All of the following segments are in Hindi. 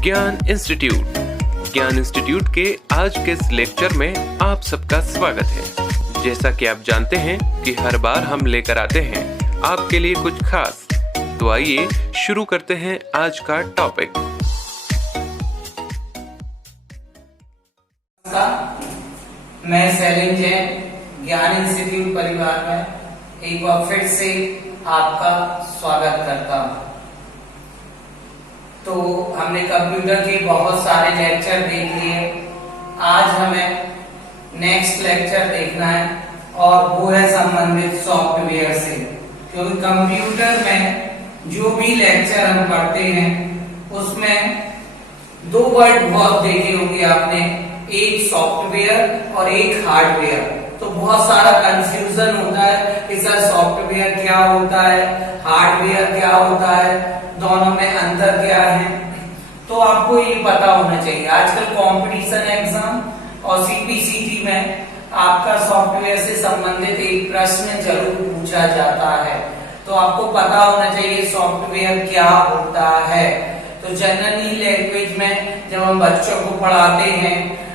ज्ञान इंस्टीट्यूट के आज के इस लेक्चर में आप सबका स्वागत है। जैसा कि आप जानते हैं कि हर बार हम लेकर आते हैं आपके लिए कुछ खास, तो आइए शुरू करते हैं आज का टॉपिक। मैं शैलेंद्र ज्ञान इंस्टीट्यूट परिवार में एक बार फिर से आपका स्वागत करता हूँ। तो हमने कंप्यूटर के बहुत सारे लेक्चर देख लिए। आज हमें नेक्स्ट लेक्चर देखना है और वो है संबंधित सॉफ्टवेयर से, क्योंकि कंप्यूटर में जो भी लेक्चर हम पढ़ते हैं उसमें दो वर्ड बहुत देखे होंगे आपने, एक सॉफ्टवेयर और एक हार्डवेयर। तो बहुत सारा कंफ्यूजन होता है कि सर सॉफ्टवेयर क्या होता है, हार्डवेयर क्या होता है, दोनों में अंतर क्या है। तो आपको ये पता होना चाहिए। आजकल कंपटीशन एग्जाम और सीपीसीटी में आपका सॉफ्टवेयर से संबंधित एक प्रश्न जरूर पूछा जाता है, तो आपको पता होना चाहिए सॉफ्टवेयर क्या होता है। तो जनरली लैंग्वेज में जब हम बच्चों को पढ़ाते हैं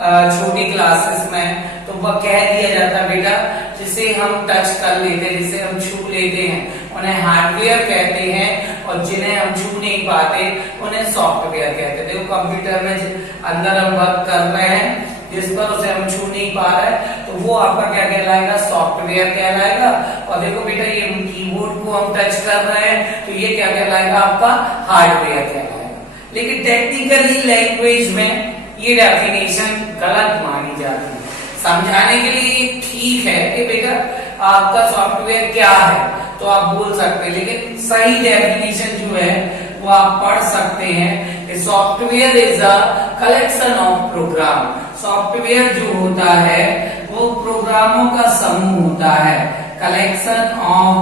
छोटी क्लासेस में, तो वह कह दिया जाता है बेटा जिसे हम टच कर लेते हैं, जिसे हम छू लेते हैं उन्हें हार्डवेयर कहते हैं, और जिन्हें हम छू नहीं पाते उन्हें सॉफ्टवेयर कहते हैं। देखो कंप्यूटर में अंदर हम वर्क कर रहे हैं जिस पर उसे हम छू नहीं पा रहे, तो वो आपका क्या कहलाएगा, सॉफ्टवेयर कहलाएगा। और देखो बेटा ये कीबोर्ड को हम टच कर रहे हैं तो ये क्या कहलाएगा, आपका हार्डवेयर कहलाएगा। लेकिन टेक्निकली लैंग्वेज में ये डेफिनेशन गलत मानी जाती है। समझाने के लिए ठीक है कि बेटा आपका सॉफ्टवेयर क्या है तो आप बोल सकते हैं, लेकिन सही डेफिनेशन जो है वो आप पढ़ सकते हैं कि software is a collection of program. Software जो होता है वो प्रोग्रामों का समूह होता है। Collection of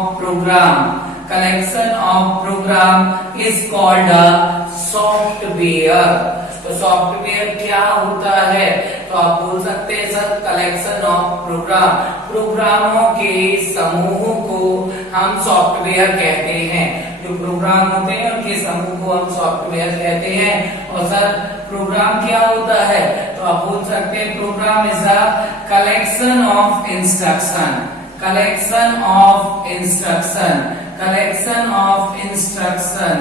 program is called a software. तो सॉफ्टवेयर क्या होता है, तो आप बोल सकते हैं सर कलेक्शन ऑफ प्रोग्रामों के समूह को हम सॉफ्टवेयर कहते हैं। जो प्रोग्राम होते हैं उनके समूह को हम सॉफ्टवेयर कहते हैं। और सर प्रोग्राम क्या होता है, तो आप बोल सकते हैं program is a collection of instruction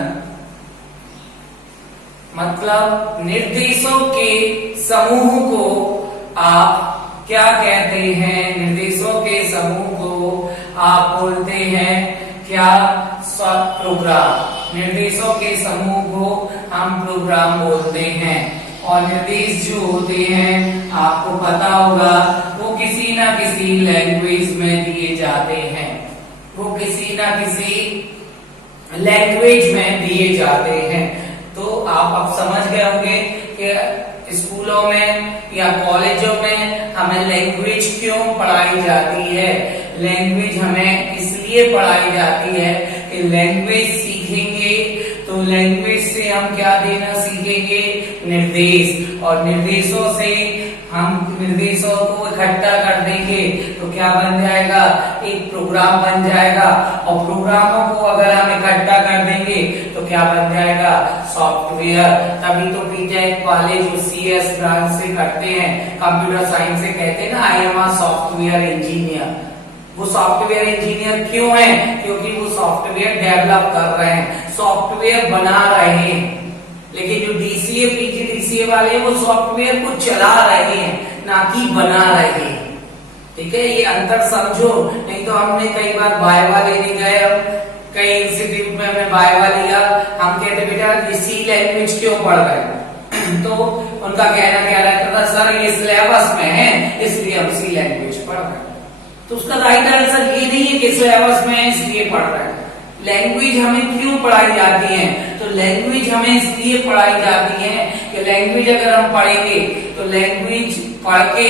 मतलब निर्देशों के समूह को आप क्या कहते हैं, निर्देशों के समूह को आप बोलते हैं क्या, प्रोग्राम। निर्देशों के समूह को हम प्रोग्राम बोलते हैं। और निर्देश जो होते हैं आपको पता होगा वो किसी ना किसी लैंग्वेज में दिए जाते हैं, वो किसी ना किसी लैंग्वेज में दिए जाते हैं। तो आप अब समझ गए होंगे कि स्कूलों में या कॉलेजों में हमें लैंग्वेज क्यों पढ़ाई जाती है। लैंग्वेज हमें इसलिए पढ़ाई जाती है कि लैंग्वेज सीखेंगे तो लैंग्वेज से हम क्या देना सीखेंगे, निर्देश। और निर्देशों से हम निर्देशों को इकट्ठा कर देंगे तो क्या बन जाएगा, एक प्रोग्राम बन जाएगा। और प्रोग्रामों को अगर हम इकट्ठा कर देंगे तो क्या बन जाएगा, सॉफ्टवेयर। तभी तो बीटेक वाले जो सीएस ब्रांच से करते हैं, कंप्यूटर साइंस से कहते हैं ना, I am a software engineer. वो सॉफ्टवेयर इंजीनियर क्यों है, क्योंकि वो सॉफ्टवेयर डेवलप कर रहे हैं, सॉफ्टवेयर बना रहे हैं। लेकिन जो डीसीए पीजीडीसीए वाले हैं वो सॉफ्टवेयर को चला रहे हैं, ना कि बना रहे हैं। ठीक है, ये अंतर समझो। नहीं तो हमने कई बार बायवा लेने गए, कई इंस्टीट्यूट में हमें बायवा लिया, हम कहते बेटा ये सी लैंग्वेज क्यों पढ़ रहे हैं, तो उनका कहना क्या रहता था, सर ये सिलेबस में है इसलिए हम सी लैंग्वेज पढ़ रहे हैं। तो उसका राइट आंसर ये नहीं है कि सिलेबस में है इसलिए पढ़ रहे हैं। लैंग्वेज हमें क्यों पढ़ाई जाती है, तो लैंग्वेज हमें इसलिए पढ़ाई जाती है कि लैंग्वेज अगर हम पढ़ेंगे तो लैंग्वेज पढ़ के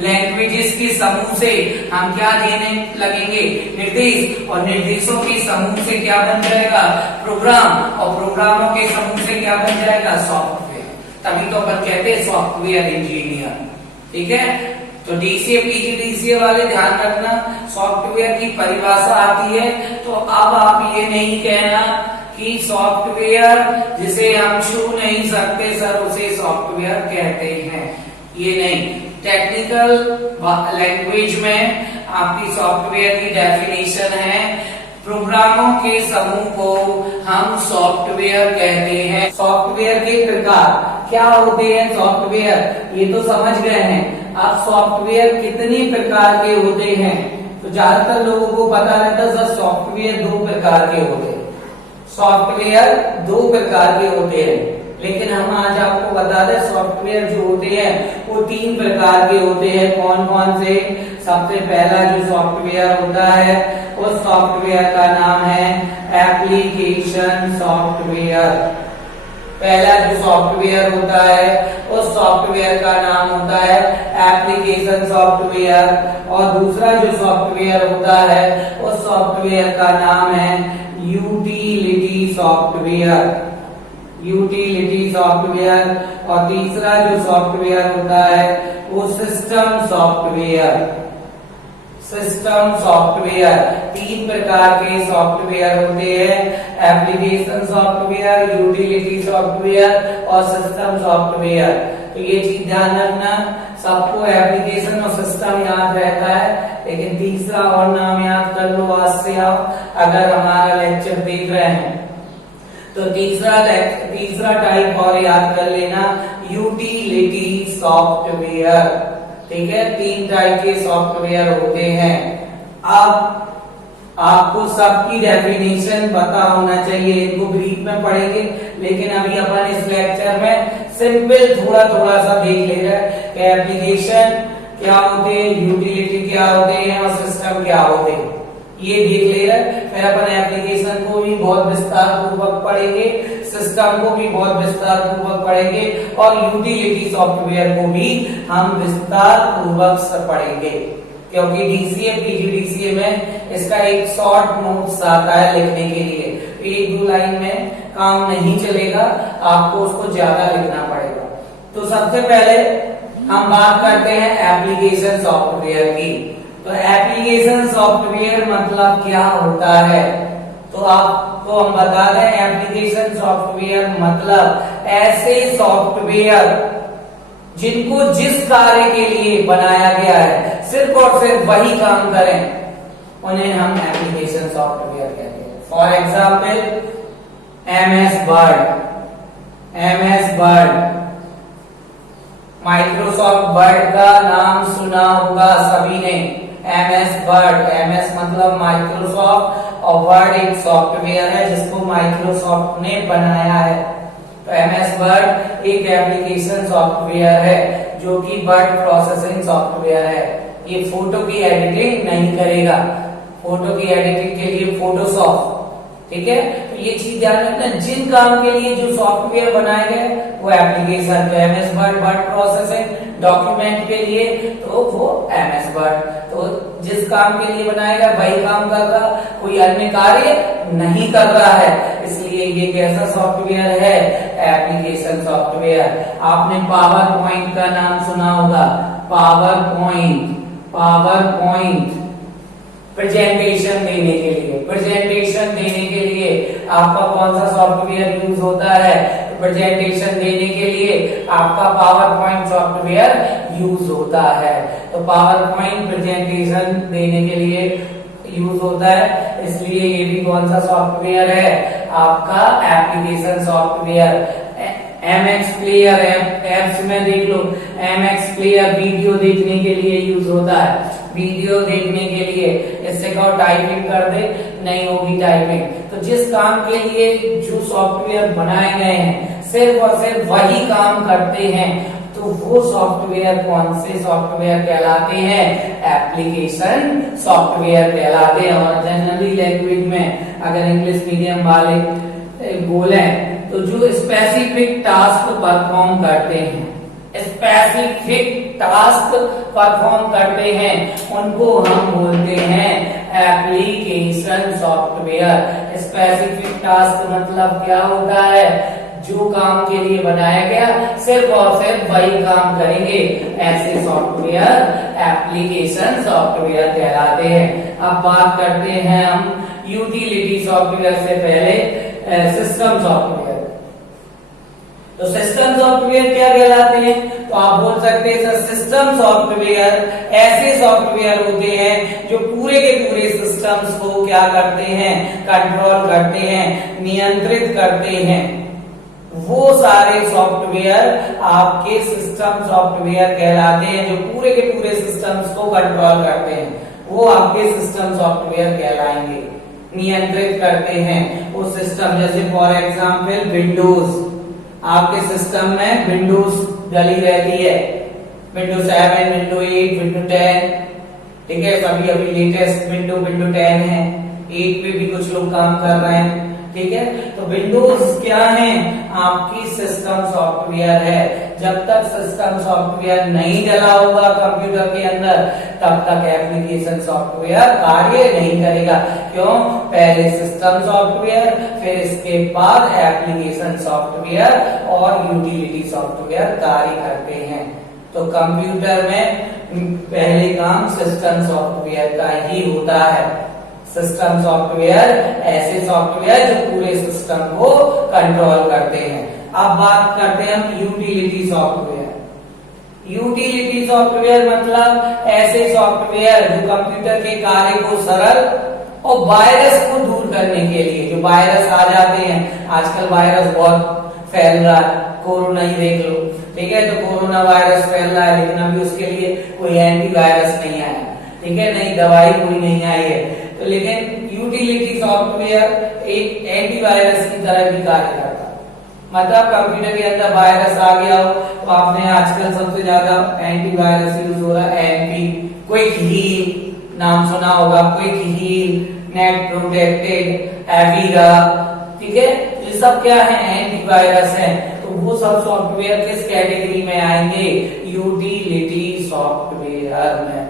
लैंग्वेजेस के समूह से हम क्या देने लगेंगे, निर्देश। और निर्देशों के समूह से क्या बन जाएगा, प्रोग्राम। और प्रोग्रामों के समूह से क्या बन जाएगा, सॉफ्टवेयर। तभी तो अपन कहते हैं सॉफ्टवेयर इंजीनियर। ठीक है, तो डीसीए पीजीडीसीए वाले ध्यान रखना, सॉफ्टवेयर की परिभाषा आती है तो अब आप ये नहीं कहना कि सॉफ्टवेयर जिसे हम छू नहीं सकते सर उसे सॉफ्टवेयर कहते हैं। ये नहीं, टेक्निकल लैंग्वेज में आपकी सॉफ्टवेयर की डेफिनेशन है प्रोग्रामों के समूह को हम सॉफ्टवेयर कहते हैं। सॉफ्टवेयर के प्रकार क्या होते हैं? सॉफ्टवेयर ये तो समझ गए हैं। अब सॉफ्टवेयर कितने प्रकार के होते हैं? तो ज्यादातर लोगों को पता रहता है सर सॉफ्टवेयर 2 प्रकार के होते हैं। सॉफ्टवेयर 2 प्रकार के होते हैं, लेकिन हम आज आपको बता दें सॉफ्टवेयर जो होते हैं वो 3 प्रकार के होते हैं। कौन कौन से? सबसे पहला जो सॉफ्टवेयर होता है उस सॉफ्टवेयर का नाम है एप्लीकेशन सॉफ्टवेयर। पहला जो सॉफ्टवेयर होता है उस सॉफ्टवेयर का नाम होता है एप्लीकेशन सॉफ्टवेयर, और दूसरा जो सॉफ्टवेयर होता है उस सॉफ्टवेयर का नाम है यूटिलिटी सॉफ्टवेयर। यूटिलिटी सॉफ्टवेयर, और तीसरा जो सॉफ्टवेयर होता है वो सिस्टम सॉफ्टवेयर। सिस्टम सॉफ्टवेयर 3 प्रकार के सॉफ्टवेयर होते हैं, एप्लीकेशन सॉफ्टवेयर, यूटिलिटी सॉफ्टवेयर और सिस्टम सॉफ्टवेयर। तो ये चीज ध्यान रखना, सबको एप्लीकेशन और सिस्टम याद रहता है, लेकिन तीसरा और नाम याद कर लो आज से आप अगर हमारा लेक्चर देख रहे हैं तो तीसरा टाइप और याद कर लेना, यूटिलिटी सॉफ्टवेयर। ठीक है, 3 टाइप के सॉफ्टवेयर होते हैं। अब आपको सबकी डेफिनेशन पता होना चाहिए, इनको ब्रीफ में पढ़ेंगे, लेकिन अभी अपन इस लेक्चर में सिंपल थोड़ा थोड़ा सा देख ले रहे हैं कि एप्लीकेशन क्या होते हैं, यूटिलिटी क्या होते हैं और सिस्टम क्या होते हैं, ये देख ले रहे हैं। फिर अपन एप्लीकेशन को भी बहुत विस्तार पूर्वक पढ़ेंगे, सिस्टम को भी बहुत विस्तार पूर्वक पढ़ेंगे और यूटिलिटी सॉफ्टवेयर को भी हम विस्तार पूर्वक से पढ़ेंगे, क्योंकि डीसीए पीजीडीसीए में इसका एक शॉर्ट नोट्स आता है लिखने के लिए। 1-2 लाइन में काम नहीं चलेगा, आपको उसको ज्यादा लिखना पड़ेगा। तो सबसे पहले हम बात करते हैं एप्लीकेशन सॉफ्टवेयर की। तो एप्लीकेशन सॉफ्टवेयर मतलब क्या होता है? तो आपको हम बता दें, एप्लीकेशन सॉफ्टवेयर मतलब ऐसे सॉफ्टवेयर जिनको जिस कार्य के लिए बनाया गया है सिर्फ और सिर्फ वही काम करें, उन्हें हम एप्लीकेशन सॉफ्टवेयर कहते हैं। For example MS word, Microsoft word का नाम सुना होगा सभी ने। एमएस वर्ड, एमएस मतलब माइक्रोसॉफ्ट और वर्ड एक सॉफ्टवेयर है जिसको माइक्रोसॉफ्ट ने बनाया है। तो एमएस वर्ड एक एप्लीकेशन सॉफ्टवेयर है जो कि वर्ड प्रोसेसिंग सॉफ्टवेयर है। ये फोटो की एडिटिंग नहीं करेगा, फोटो की एडिटिंग के लिए फोटोशॉप। ठीक है, तो ये चीज ध्यान रखना, जिन काम के लिए जो सॉफ्टवेयर बनाए गए वो एप्लीकेशन। तो एमएस वर्ड प्रोसेसिंग, डॉक्यूमेंट के लिए तो वो एमएस वर्ड, तो जिस काम के लिए बनाया गया वही काम कर रहा, कोई अन्य कार्य नहीं कर रहा है, इसलिए ये कैसा सॉफ्टवेयर है? Application software. आपने पावर पॉइंट का नाम सुना होगा, पावर पॉइंट प्रेजेंटेशन देने के लिए आपका कौन सा सॉफ्टवेयर यूज होता है? प्रेजेंटेशन देने के लिए आपका पावर पॉइंट सॉफ्टवेयर यूज होता है। तो पावर पॉइंट प्रेजेंटेशन देने के लिए यूज होता है, इसलिए ये भी कौन सा सॉफ्टवेयर है? आपका application software. MX player, apps में देख लो, एमएक्स प्लेयर वीडियो देखने के लिए यूज होता है, वीडियो देखने के लिए। इससे कहो टाइपिंग कर दे, नहीं होगी टाइपिंग। तो जिस काम के लिए जो सॉफ्टवेयर बनाए गए हैं सिर्फ और सिर्फ वही काम करते हैं, तो वो सॉफ्टवेयर कौन से सॉफ्टवेयर कहलाते हैं? एप्लीकेशन सॉफ्टवेयर कहलाते हैं। और जनरली लैंग्वेज में अगर इंग्लिश मीडियम वाले बोले तो जो स्पेसिफिक टास्क परफॉर्म करते हैं उनको हम बोलते हैं एप्लीकेशन सॉफ्टवेयर। स्पेसिफिक टास्क मतलब क्या होता है? जो काम के लिए बनाया गया सिर्फ और सिर्फ वही काम करेंगे, ऐसे सॉफ्टवेयर एप्लीकेशन सॉफ्टवेयर कहलाते हैं। अब बात करते हैं हम यूटिलिटी सॉफ्टवेयर से पहले सिस्टम सॉफ्टवेयर। तो सिस्टम सॉफ्टवेयर क्या कहलाते हैं? तो आप बोल सकते हैं सिस्टम सॉफ्टवेयर ऐसे सॉफ्टवेयर होते हैं जो पूरे के पूरे सिस्टम्स को क्या करते हैं? कंट्रोल करते हैं, नियंत्रित करते हैं। वो सारे सॉफ्टवेयर आपके सिस्टम सॉफ्टवेयर कहलाते हैं जो पूरे के पूरे सिस्टम्स को कंट्रोल करते हैं। वो आपके सिस्टम सॉफ्टवेयर कहलाएंगे, नियंत्रित करते हैं वो सिस्टम। जैसे फॉर एग्जांपल विंडोज, आपके सिस्टम में विंडोज डली रहती है, विंडो 7, विंडो 8, विंडो 10, ठीक है। अभी अभी लेटेस्ट विंडो 10 है, 8 पे भी कुछ लोग काम कर रहे हैं, ठीक है। तो विंडोज क्या है? आपकी सिस्टम सॉफ्टवेयर है। जब तक सिस्टम सॉफ्टवेयर नहीं डला होगा कंप्यूटर के अंदर, तब तक एप्लीकेशन सॉफ्टवेयर कार्य नहीं करेगा। क्यों? पहले सिस्टम सॉफ्टवेयर, फिर इसके बाद एप्लीकेशन सॉफ्टवेयर और यूटिलिटी सॉफ्टवेयर कार्य करते हैं। तो कंप्यूटर में पहले काम सिस्टम सॉफ्टवेयर का ही होता है। सिस्टम सॉफ्टवेयर ऐसे सॉफ्टवेयर जो पूरे सिस्टम को कंट्रोल करते हैं। अब बात करते हैं हम यूटिलिटी सॉफ्टवेयर। यूटिलिटी सॉफ्टवेयर मतलब ऐसे सॉफ्टवेयर जो कंप्यूटर के कार्य को सरल और वायरस को दूर करने के लिए, जो वायरस आ जाते हैं, आजकल वायरस बहुत फैल रहा है, कोरोना ही देख लो, ठीक है। तो कोरोना वायरस फैल रहा है, लेकिन अभी उसके लिए कोई एंटीवायरस नहीं आया, ठीक है, नई दवाई कोई नहीं आई है। तो लेकिन यूटिलिटी सॉफ्टवेयर एक एंटीवायरस की तरह भी कार्य करता है। मतलब कंप्यूटर के अंदर वायरस आ गया हो तो आपने आजकल सबसे ज्यादा एंटीवायरस यूज हो रहा है एनपी, क्विक हील नाम सुना होगा, क्विक हील, नेट प्रोटेक्टेड, एविरा, ठीक है। ये सब क्या है? एंटीवायरस है। तो वो सब सॉफ्टवेयर किस कैटेगरी में आएंगे? यूटिलिटी सॉफ्टवेयर में,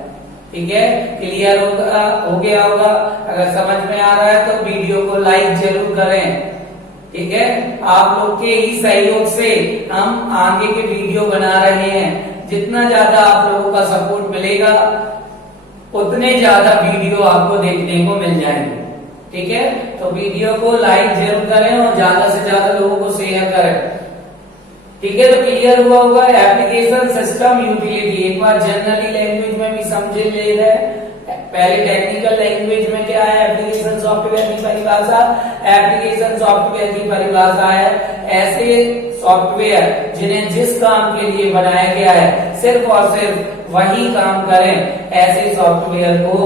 ठीक है। क्लियर होगा, हो गया होगा? अगर समझ में आ रहा है तो वीडियो को लाइक जरूर करें, ठीक है। आप लोग के ही सहयोग से हम आगे के वीडियो बना रहे हैं। जितना ज्यादा आप लोगों का सपोर्ट मिलेगा उतने ज्यादा वीडियो आपको देखने को मिल जाएंगे, ठीक है। तो वीडियो को लाइक जरूर करें और ज्यादा से ज्यादा लोगों को शेयर करें, ठीक है। तो क्लियर हुआ होगा एप्लीकेशन सिस्टम यूटिलिटी। एक बार जनरली लैंग्वेज में भी समझे ले रहे। पहले टेक्निकल लैंग्वेज में क्या है? एप्लीकेशन सॉफ्टवेयर की परिभाषा। एप्लीकेशन सॉफ्टवेयर की परिभाषा है ऐसे सॉफ्टवेयर जिन्हें जिस काम के लिए बनाया गया है सिर्फ और सिर्फ वही काम करें, ऐसे सॉफ्टवेयर को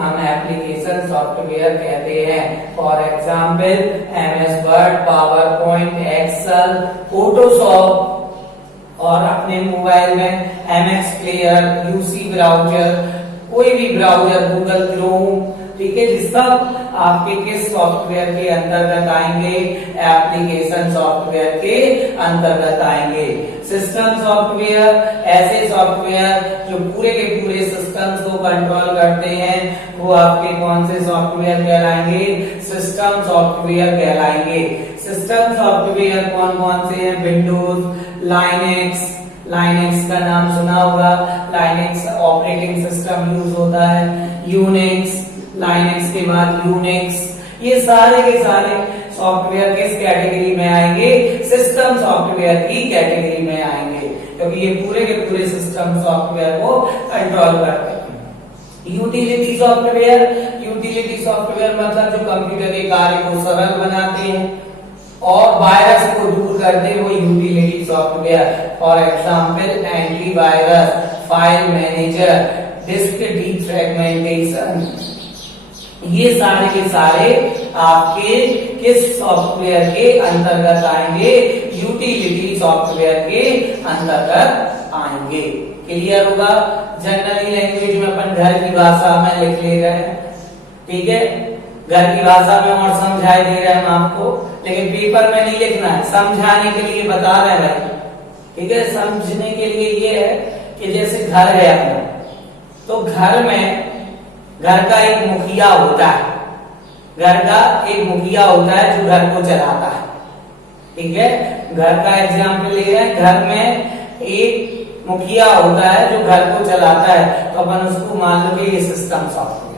हम एप्लीकेशन सॉफ्टवेयर कहते हैं। For example MS word, PowerPoint, Excel, Photoshop और अपने मोबाइल में MX प्लेयर, UC ब्राउजर, कोई भी ब्राउजर, गूगल क्रोम, ठीक है। ये सब आपके किस सॉफ्टवेयर के अंतर्गत आएंगे? एप्लीकेशन सॉफ्टवेयर के अंतर्गत आएंगे। सिस्टम सॉफ्टवेयर ऐसे सॉफ्टवेयर जो पूरे के पूरे सिस्टम्स को कंट्रोल करते हैं, वो आपके कौन से सॉफ्टवेयर कहलाएंगे? सिस्टम सॉफ्टवेयर कहलाएंगे। सिस्टम सॉफ्टवेयर कौन कौन से हैं? विंडोज, लाइनेक्स, लाइनेक्स का नाम सुना होगा, लाइनेक्स ऑपरेटिंग सिस्टम यूज होता है। यूनिक्स, लाइनेक्स के बाद यूनिक्स, ये सारे के सारे सॉफ्टवेयर किस कैटेगरी में आएंगे? सिस्टम सॉफ्टवेयर की कैटेगरी में आएंगे, क्योंकि ये पूरे के पूरे सिस्टम सॉफ्टवेयर को कंट्रोल करते हैं। यूटिलिटी सॉफ्टवेयर, यूटिलिटी सॉफ्टवेयर मतलब जो कंप्यूटर के कार्य को सरल बनाते हैं और वायरस को दूर करते वो utility software. For example antivirus, file manager, disk defragmentation, ये सारे के सारे आपके किस सॉफ्टवेयर के अंतर्गत आएंगे? यूटिलिटी सॉफ्टवेयर के अंतर्गत आएंगे। क्लियर होगा? जनरली लैंग्वेज में अपन घर की भाषा में लिख ले रहे हैं, ठीक है। घर की भाषा में और समझाई दे रहे हैं हम आपको, लेकिन पेपर में नहीं लिखना है, समझाने के लिए बता रहे हैं भाई, ठीक है। समझने के लिए ये है कि जैसे घर है अपना, तो घर में घर का एक मुखिया होता है, घर का एक मुखिया होता है जो घर को चलाता है, ठीक है। घर का एग्जाम्पल ले रहे हैं, घर में एक मुखिया होता है जो घर को चलाता है, तो अपन उसको मान लो कि ये सिस्टम सॉफ्टवेयर।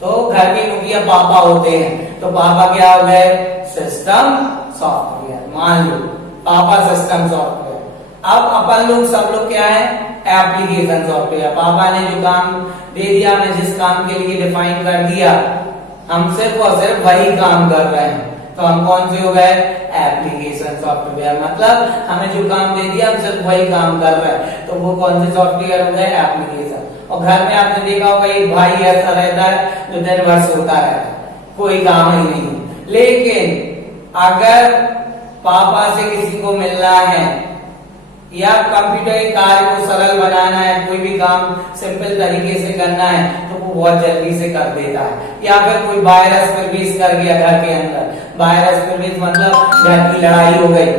तो घर के मुखिया पापा होते हैं, तो पापा क्या हो गए? सिस्टम सॉफ्टवेयर, मान लो पापा सिस्टम सॉफ्टवेयर। अब अपन लोग सब लोग क्या है, एप्लीकेशन सॉफ्टवेयर। पापा ने जो काम दे दिया, मैं जिस काम के लिए डिफाइन कर दिया, हम सिर्फ और सिर्फ वही काम कर रहे हैं, तो हम कौन से हो गए, एप्लीकेशन सॉफ्टवेयर। मतलब हमें जो काम दे दिया हम सिर्फ वही काम कर रहे हैं, तो वो कौन से सॉफ्टवेयर हो गए, एप्लीकेशन। और घर में आपने देखा होगा एक भाई ऐसा रहता है जो दिन भर सोता रहता है, कोई काम ही नहीं। लेकिन अगर पापा से किसी को मिलना है या कंप्यूटर के कार्य को सरल बनाना है, कोई भी काम सिंपल तरीके से करना है, तो वो बहुत जल्दी से कर देता है। या फिर कोई वायरस प्रवेश कर गया घर के अंदर, वायरस प्रवेश मतलब घर की लड़ाई हो गई,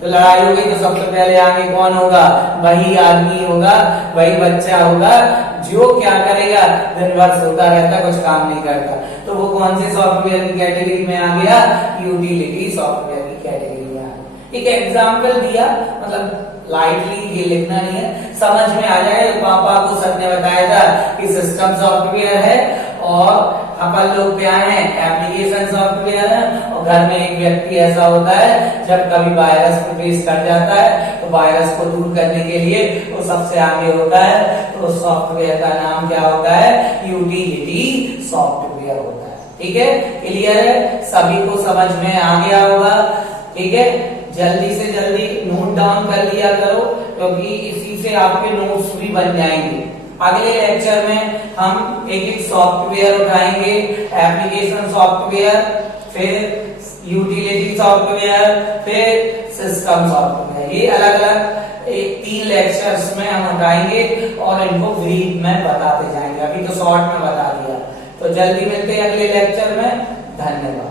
तो लड़ाई हो गई तो सबसे पहले आगे कौन होगा, वही आदमी होगा, वही बच्चा होगा जो क्या करेगा, दिन भर सोता रहता, कुछ काम नहीं करता। तो वो कौन से सॉफ्टवेयर की कैटेगरी में आ गया, यूटिलिटी सॉफ्टवेयर की कैटेगरी में आ गया। एक एग्जाम्पल दिया, मतलब लाइटली ये लिखना नहीं है, समझ में आ जाए। पापा को सर ने बताया था कि सिस्टम सॉफ्टवेयर है और अपन लोग क्या है, एप्लीकेशन सॉफ्टवेयर है। और घर में एक व्यक्ति ऐसा होता है जब कभी वायरस प्रवेश कर जाता है तो वायरस को दूर करने के लिए वो सबसे आगे होता है, तो सॉफ्टवेयर का नाम क्या होता है, यूटिलिटी सॉफ्टवेयर होता है। ठीक है, क्लियर है, सभी को समझ में आ गया होगा। ठीक है, जल्दी से जल्दी नोट डाउन कर लिया करो, क्योंकि इसी से आपके नोट्स भी बन जाएंगे। अगले लेक्चर में हम एक एक सॉफ्टवेयर उठाएंगे, एप्लीकेशन सॉफ्टवेयर, फिर यूटिलिटी सॉफ्टवेयर, फिर सिस्टम सॉफ्टवेयर। ये अलग अलग 3 लेक्चर्स में हम उठाएंगे और इनको ब्रीफ में बताते जाएंगे। अभी तो शॉर्ट में बता दिया, तो जल्दी मिलते हैं अगले लेक्चर में। धन्यवाद।